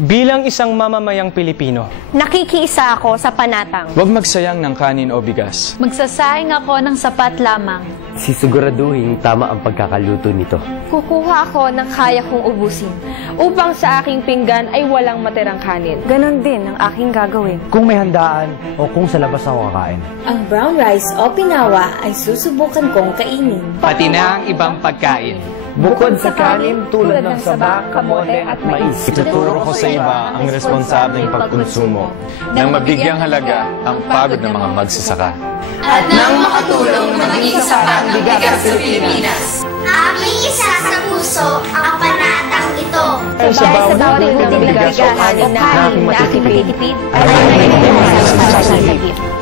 Bilang isang mamamayang Pilipino, nakikiisa ako sa panatang. Huwag magsayang ng kanin o bigas. Magsasaing ako ng sapat lamang. Sisiguraduhin tama ang pagkakaluto nito. Kukuha ako ng kaya kong ubusin upang sa aking pinggan ay walang matirang kanin. Ganon din ang aking gagawin. Kung may handaan o kung sa labas ako kakain. Ang brown rice o pinawa ay susubukan kong kainin. Pati na ang ibang pagkain. Bukod sa kanin tulad ng saba, kamote at mais. Ituturo ko sa iba ang responsableng pagkonsumo nang mabigyang halaga ang pagod ng mga magsasaka. At nang makatulong na maging sapat ng bigas sa Pilipinas. Aming isa sa puso ang panatang ito. Dahil sa bawat butil ng bigas o kanin na aking matitipid, ay may isang